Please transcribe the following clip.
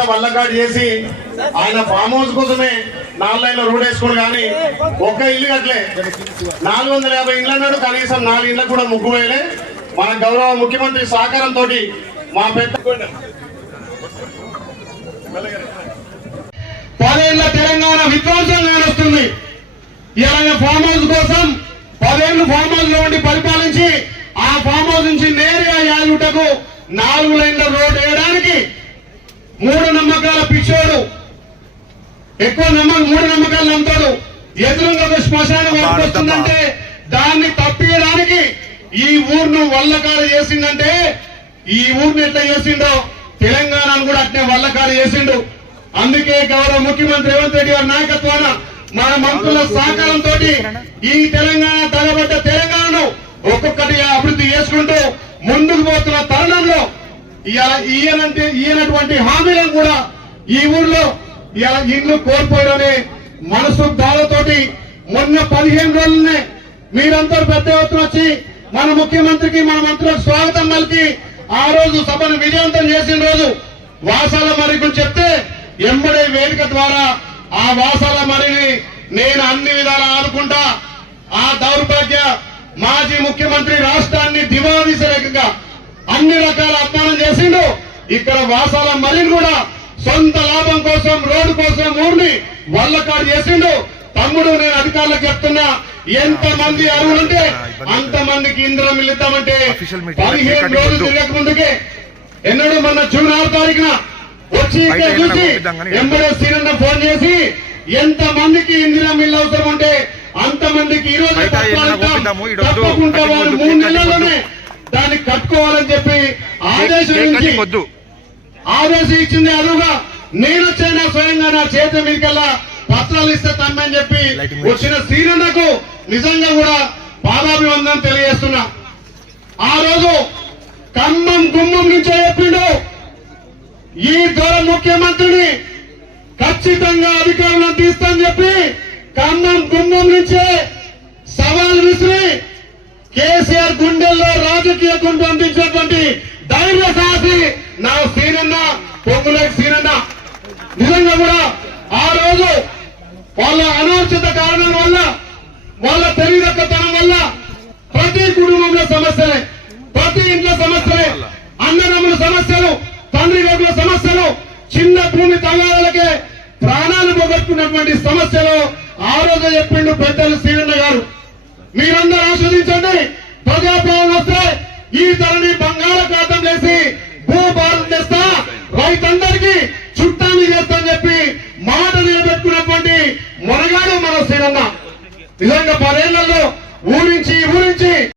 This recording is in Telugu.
చేసి ఆయన ఫామ్ హౌస్ కోసమే నాలుగు లైన్ల రోడ్ వేసుకోడు కానీ ఒక్క ఇల్లు కట్టలే. నాలుగు వందల యాభై ఇళ్ళు అన్నాడు. కనీసం నాలుగు ఇళ్ళకు కూడా ముగ్గు వేయలే. మన గౌరవ ముఖ్యమంత్రి సహకారంతో మా పెద్ద పదేళ్ళ తెలంగాణ విధ్వంసం వస్తుంది ఇలాగ ఫామ్ హౌస్ కోసం పదేళ్ళు ఫామ్ హౌస్లో ఉండి పరిపాలించి ఆ ఫామ్ హౌస్ నుంచి నేరుగా యాలుటకు నాలుగు లైన్ల రోడ్ వేయడానికి మూడు నమ్మకాల పిచ్చోడు. ఎక్కువ నమ్మకం మూడు నమ్మకాలు నమ్ముతాడు. ఎదురుగా ఒక శ్మశానం వస్తుందంటే దాన్ని తప్పియడానికి ఈ ఊరును వల్లకాడు చేసిందంటే ఈ ఊరిని ఎట్లా చేసిండో తెలంగాణను కూడా అట్నే వల్లకాడు చేసిండు. అందుకే గౌరవ ముఖ్యమంత్రి రేవంత్ రెడ్డి గారి నాయకత్వాన మన మంత్రుల సహకారంతో ఈ తెలంగాణ తలబడ్డ తెలంగాణను ఒక్కొక్కటిగా అభివృద్ధి చేసుకుంటూ ముందుకు పోతున్న. తరుణంలో ఇవాళ ఈయనంటే ఈయనటువంటి హామీలను కూడా ఈ ఊర్లో ఇవాళ ఇల్లు కోల్పోయడమే మనసు బాధతోటి మొన్న పదిహేను రోజులనే మీరందరూ పెద్ద ఎత్తున వచ్చి మన ముఖ్యమంత్రికి మన మంత్రులకు స్వాగతం పలికి ఆ రోజు సభను విజయవంతం చేసిన రోజు వాసాల మరి గురించి చెప్తే ఎంబడే వేదిక ద్వారా ఆ వాసాల మరిని నేను అన్ని విధాలా ఆదుకుంటా. ఆ దౌర్భాగ్య మాజీ ముఖ్యమంత్రి రాష్ట్రాన్ని దివాదీసలేకంగా అన్ని రకాల అపమానం చేసిండు ఇక్కడ వాసాల మరిని కూడా సొంత లాభం కోసం రోడ్డు కోసం ఊరిని వల్లకాడు చేసిండు తమ్ముడు నేను అధికారులకు చెప్తున్నా ఎంత మంది అరువులుంటే అంత మందికి ఇంద్రం meeting పదిహేను రోజులు. తిరగక ముందుకే ఎన్నడూ మొన్న జూన్ ఆరు తారీఖున వచ్చి చూసి ఎంబడే సీరన్న ఫోన్ చేసి ఎంత మందికి ఇందిరా మిల్లు అవసరం ఉంటే అంత మందికి ఈ రోజు. తప్పకుండా వాళ్ళు మూడు కట్టుకోవాలని చెప్పి ఆదేశం నుంచి ఆదేశం ఇచ్చింది అరువుగా నేను వచ్చాను స్వయంగా నా చేతి మీదకల్లా పత్రాలు ఇస్తే తమ్మని చెప్పి వచ్చిన సీనునకు నిజంగా కూడా పాదాభివందనం తెలియజేస్తున్నా. ఆ రోజు ఖమ్మం గుమ్మం నుంచే చెప్పిండు. ఈ దొర ముఖ్యమంత్రిని ఖచ్చితంగా అధికారులను తీస్తానని చెప్పి ఖమ్మం గుమ్మం నుంచే గుండెల్లో అందించినటువంటి ధైర్య సాహసి నా సీనన్న పొంగులేటి సీనన్న. నిజంగా కూడా ఆ రోజు వాళ్ళ అనార్చిత కారణం వల్ల వాళ్ళ తెలివితనం వల్ల ప్రతి కుటుంబంలో సమస్యలే ప్రతి ఇంట్లో సమస్యలే అన్నదమ్ముల సమస్యలు తండ్రి కొడుకుల సమస్యలు చిన్న భూమి తగాదాలకే ప్రాణాలు పోగొట్టుకున్నటువంటి సమస్యలు ఆ రోజు చెప్పిండు పెద్దలు శ్రీరన్న గారు. మీరందరూ ఆస్వాదించండి. ప్రజాపాలన వస్తే ఈ ధరని బంగాళాఖాతం చేసి భూ భారత్ చేస్తా. రైతందరికీ చుట్టాన్ని చేస్తా అని చెప్పి మాట నిలబెట్టుకున్నటువంటి మొనగాడు మన శ్రీరన్న నిజంగా పదేళ్ళలో ఊరించి ఊరించి